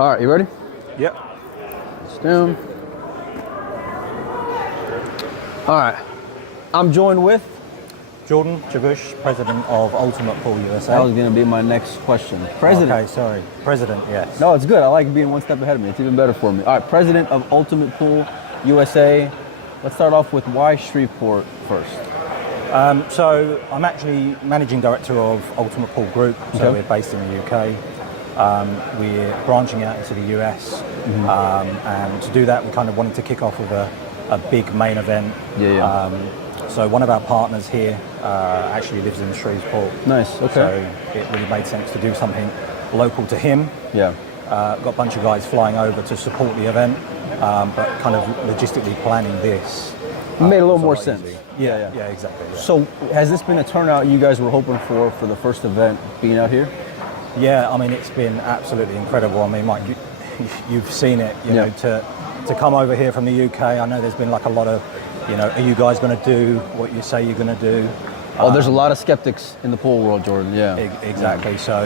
All right, you ready? Yep. Let's do. All right. I'm joined with. Jordan Jabush, President of Ultimate Pool USA. That was going to be my next question. President. Okay, sorry. President, yes. No, it's good. I like being one step ahead of me. It's even better for me. All right, President of Ultimate Pool USA. Let's start off with why Shreveport first. So I'm actually Managing Director of Ultimate Pool Group. So Okay. we're based in the UK. We're branching out into the US. And to do that, we kind of wanted to kick off with a big main event. Yeah. So one of our partners here actually lives in Shreveport. Nice. Okay. So it really made sense to do something local to him. Yeah. Got a bunch of guys flying over to support the event, but kind of logistically planning this. Made a little was more lot sense. easier. Yeah. Yeah, exactly. Yeah. So, has this been a turnout you guys were hoping for the first event being out here? Yeah, I mean, it's been absolutely incredible. I mean, Mike, you've seen it, you know, to come over here from the UK. I know there's been like a lot of, are you guys going to do what you say you're going to do? Oh, there's a lot of skeptics in the pool world, Jordan. Yeah. Exactly. So,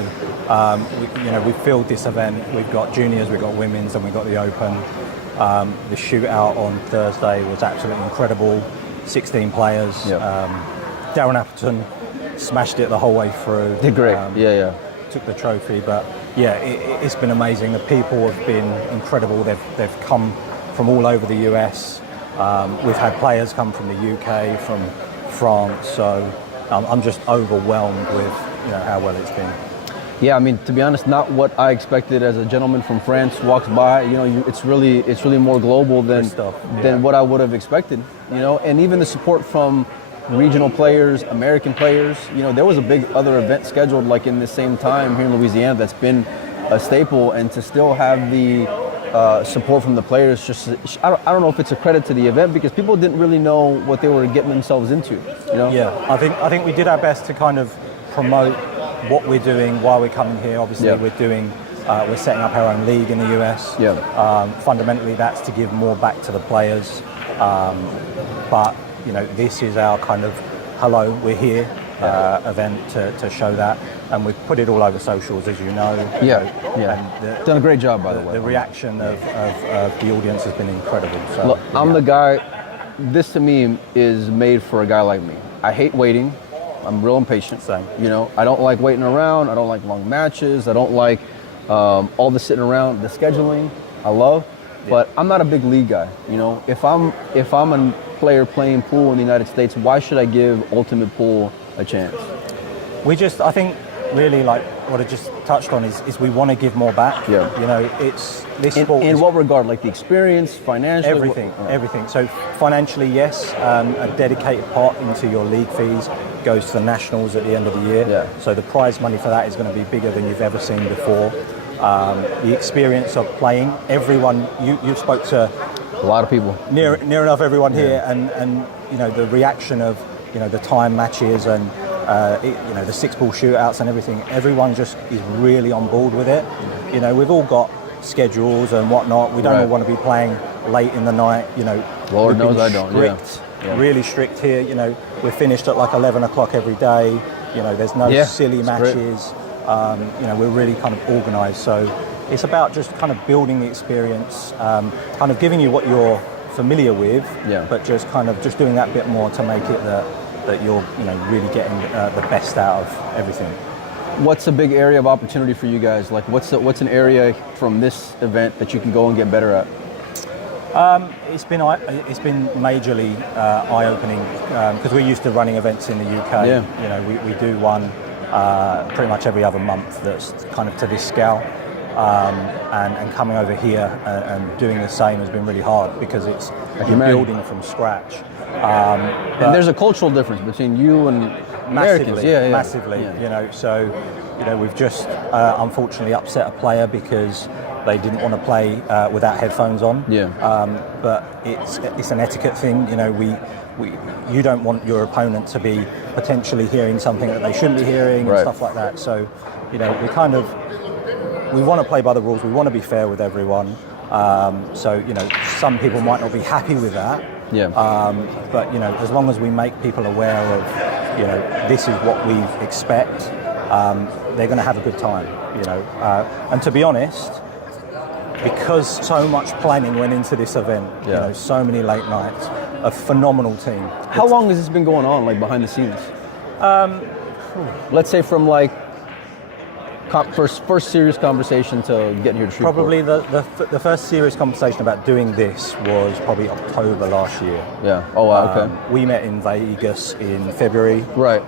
we filled this event. We've got juniors, we've got women's, and we've got the open. The shootout on Thursday was absolutely incredible. 16 players. Darren Appleton smashed it the whole way through. Did great. Took the trophy, but yeah, it's been amazing. The people have been incredible. They've come from all over the US. We've had players come from the UK, from France. So I'm just overwhelmed with how well it's been. Yeah, I mean, to be honest, not what I expected as a gentleman from France walks by. It's really more global than what I would have expected. And even the support from regional players, American players. There was a big other event scheduled like in the same time here in Louisiana that's been a staple, and to still have the support from the players, I don't know if it's a credit to the event because people didn't really know what they were getting themselves into. Yeah, I think we did our best to kind of promote what we're doing while we're coming here. Obviously, we're setting up our own league in the US. Fundamentally, that's to give more back to the players. But this is our kind of hello, we're here event to show that, and we've put it all over socials, as you know. And done a great job, by the way. The reaction of the audience has been incredible. So, look, I'm the guy. This to me is made for a guy like me. I hate waiting. I'm real impatient. Same. I don't like waiting around. I don't like long matches. I don't like all the sitting around. The scheduling, I love, but I'm not a big league guy. If I'm a player playing pool in the United States, why should I give Ultimate Pool a chance? I think really like what I just touched on is we want to give more back. It's this sport. In what regard? Like the experience, financially? Everything. So financially, yes, a dedicated pot into your league fees goes to the nationals at the end of the year. So the prize money for that is going to be bigger than you've ever seen before. The experience of playing, everyone, you spoke to a lot of people. Near enough everyone here, and the reaction of the time matches and the 6-ball shootouts and everything. Everyone just is really on board with it. We've all got schedules and whatnot. We don't all want to be playing late in the night. Lord knows I don't. Really strict here. We're finished at like 11 o'clock every day. There's no silly matches. We're really kind of organised. So it's about just kind of building the experience, kind of giving you what you're familiar with, but just doing that bit more to make it that you're really getting the best out of everything. What's a big area of opportunity for you guys? Like, what's an area from this event that you can go and get better at? It's been majorly eye-opening because we're used to running events in the UK. We do one pretty much every other month that's kind of to this scale. And coming over here and doing the same has been really hard because you're building from scratch. And there's a cultural difference between you and Americans. Massively. So we've just unfortunately upset a player because they didn't want to play without headphones on. But it's an etiquette thing. You don't want your opponent to be potentially hearing something that they shouldn't be hearing and stuff like that. So we want to play by the rules. We want to be fair with everyone. Some people might not be happy with that. But as long as we make people aware of, this is what we expect, they're going to have a good time. And to be honest, because so much planning went into this event, you know, so many late nights, a phenomenal team. How long has this been going on, like behind the scenes? Let's say from like first serious conversation to getting here to Shreveport. Probably the first serious conversation about doing this was probably October last year. Yeah. Oh wow. Okay. We met in Vegas in February. Right.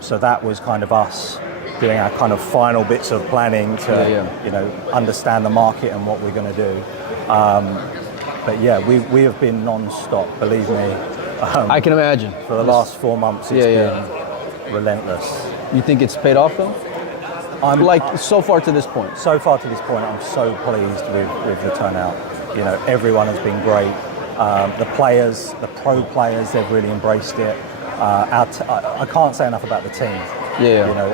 So that was kind of us doing our kind of final bits of planning to, you know, understand the market and what we're going to do. But yeah, we have been non-stop, believe me. I can imagine. For the last 4 months, it's been relentless. You think it's paid off though? I'm like so far to this point. So far to this point, I'm so pleased with the turnout. You know, everyone has been great. The players, the pro players, they've really embraced it. I can't say enough about the team. You know,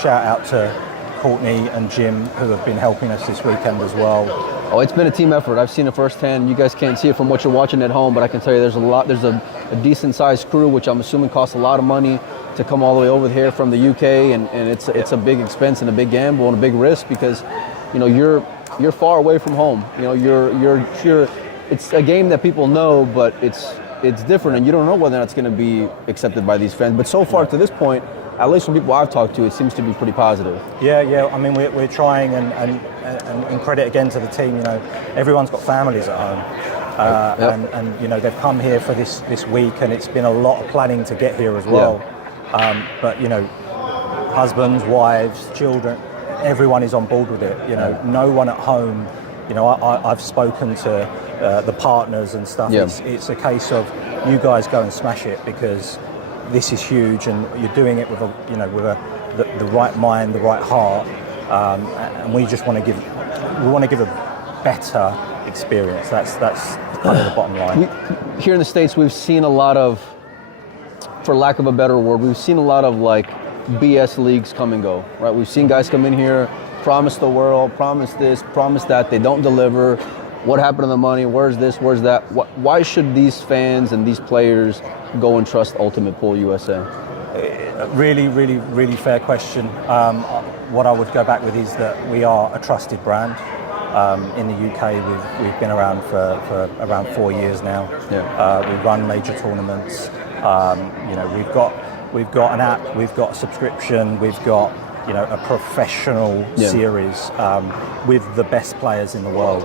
shout out to Courtney and Jim, who have been helping us this weekend as well. Oh, it's been a team effort. I've seen it firsthand. You guys can't see it from what you're watching at home, but I can tell you there's a decent sized crew, which I'm assuming costs a lot of money to come all the way over here from the UK, and it's a big expense and a big gamble and a big risk because, you know, you're far away from home. You know, you're it's a game that people know, but it's different, and you don't know whether or not it's going to be accepted by these fans. But so far to this point, at least from people I've talked to, it seems to be pretty positive. Yeah. I mean, we're trying, and credit again to the team. You know, everyone's got families at home, and you know they've come here for this week, and it's been a lot of planning to get here as well. But you know, husbands, wives, children, everyone is on board with it. You know, no one at home. You know, I've spoken to the partners and stuff. It's a case of you guys go and smash it because this is huge, and you're doing it with the right mind, the right heart, and we just want to give a better experience. That's kind of the bottom line. Here in the States, we've seen a lot of, for lack of a better word, we've seen a lot of like BS leagues come and go. Right? We've seen guys come in here, promise the world, promise this, promise that, they don't deliver. What happened to the money? Where's this? Where's that? Why should these fans and these players go and trust Ultimate Pool USA? Really, really, really fair question. What I would go back with is that we are a trusted brand. In the UK, we've been around for around 4 years now. We run major tournaments. You know, we've got an app, we've got a subscription, we've got, you know, a professional series with the best players in the world.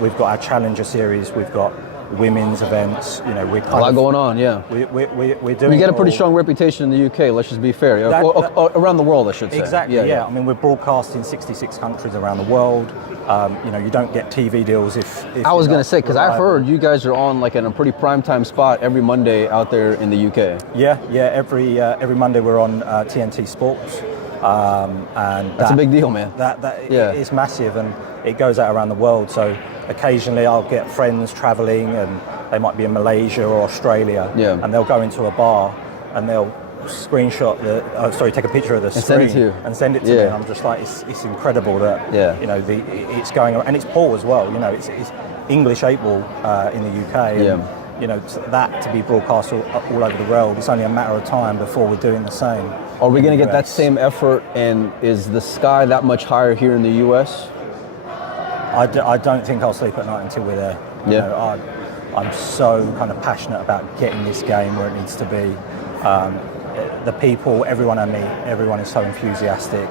We've got our Challenger series, we've got women's events. You know, we're kind a lot going on. We're doing. We get a pretty strong reputation in the UK. Let's just be fair. Around the world, I should say. Exactly. Yeah. I mean, we're broadcast in 66 countries around the world. You know, you don't get TV deals if I was going to say, because I heard you guys are on like in a pretty primetime spot every Monday out there in the UK. Yeah. Every Monday we're on TNT Sports. And that's a big deal, man. It's massive, and it goes out around the world. So occasionally I'll get friends traveling, and they might be in Malaysia or Australia, and they'll go into a bar and they'll take a picture of the screen and send it to me. And I'm just like, it's incredible that you know it's going around, and it's pool as well. You know, it's English 8 ball in the UK. And, you know, that to be broadcast all over the world, it's only a matter of time before we're doing the same. Are we going to get that same effort, and is the sky that much higher here in the US? I don't think I'll sleep at night until we're there. You know, I'm so kind of passionate about getting this game where it needs to be. The people, everyone I meet, everyone is so enthusiastic.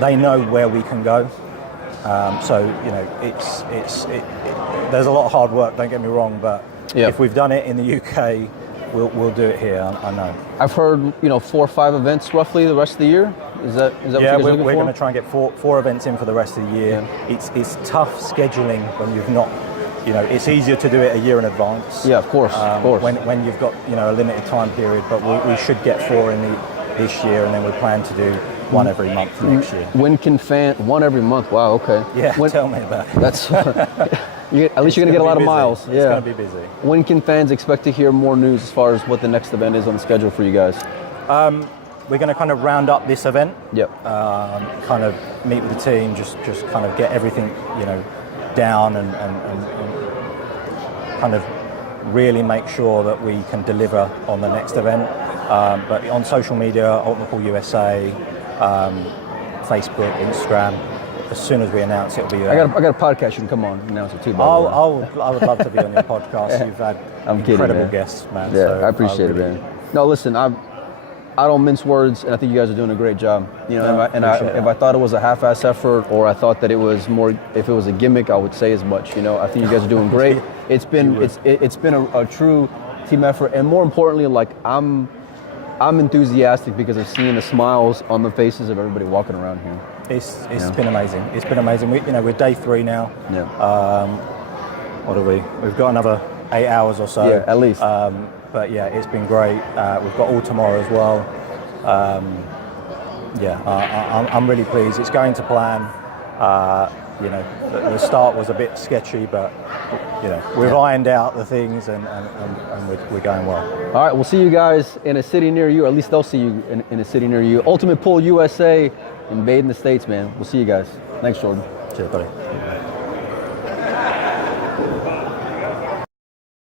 They know where we can go. So, you know, there's a lot of hard work, don't get me wrong, but if we've done it in the UK, we'll do it here, I know. I've heard, you know, 4 or 5 events roughly the rest of the year. Is that what you guys are looking for? We're going to try and get four events in for the rest of the year. It's tough scheduling when you've not, you know, it's easier to do it a year in advance. Yeah, of course. When you've got, you know, a limited time period, but we should get 4 in this year, and then we plan to do 1 every month next year. When can 1 every month? Wow, okay. Yeah, tell me about it. That's at least you're going to get a lot of miles. It's going to be busy. When can fans expect to hear more news as far as what the next event is on the schedule for you guys? We're going to kind of round up this event. Kind of meet with the team, just kind of get everything, you know, down and kind of really make sure that we can deliver on the next event. But on social media, Ultimate Pool USA, Facebook, Instagram, as soon as we announce it, it'll be. I got a podcast you can come on and announce it too. By the way. I would love to be on your podcast. You've had incredible guests, man. Yeah, so I appreciate it, man. No, listen, I don't mince words, and I think you guys are doing a great job. You know, if I thought it was a half-ass effort, or I thought that it was more, if it was a gimmick, I would say as much. You know, I think you guys are doing great. It's been a true team effort, and more importantly, like I'm enthusiastic because of seeing the smiles on the faces of everybody walking around here. It's been amazing. It's been amazing. We're day 3 now. Yeah. What are we? We've got another 8 hours or so. Yeah, at least. But yeah, it's been great. We've got all tomorrow as well. I'm really pleased. It's going to plan. The start was a bit sketchy, but we've ironed out the things and we're going well. All right, we'll see you guys in a city near you, or at least they'll see you in a city near you. Ultimate Pool USA, invading the States, man. We'll see you guys. Thanks, Jordan. Cheers, buddy.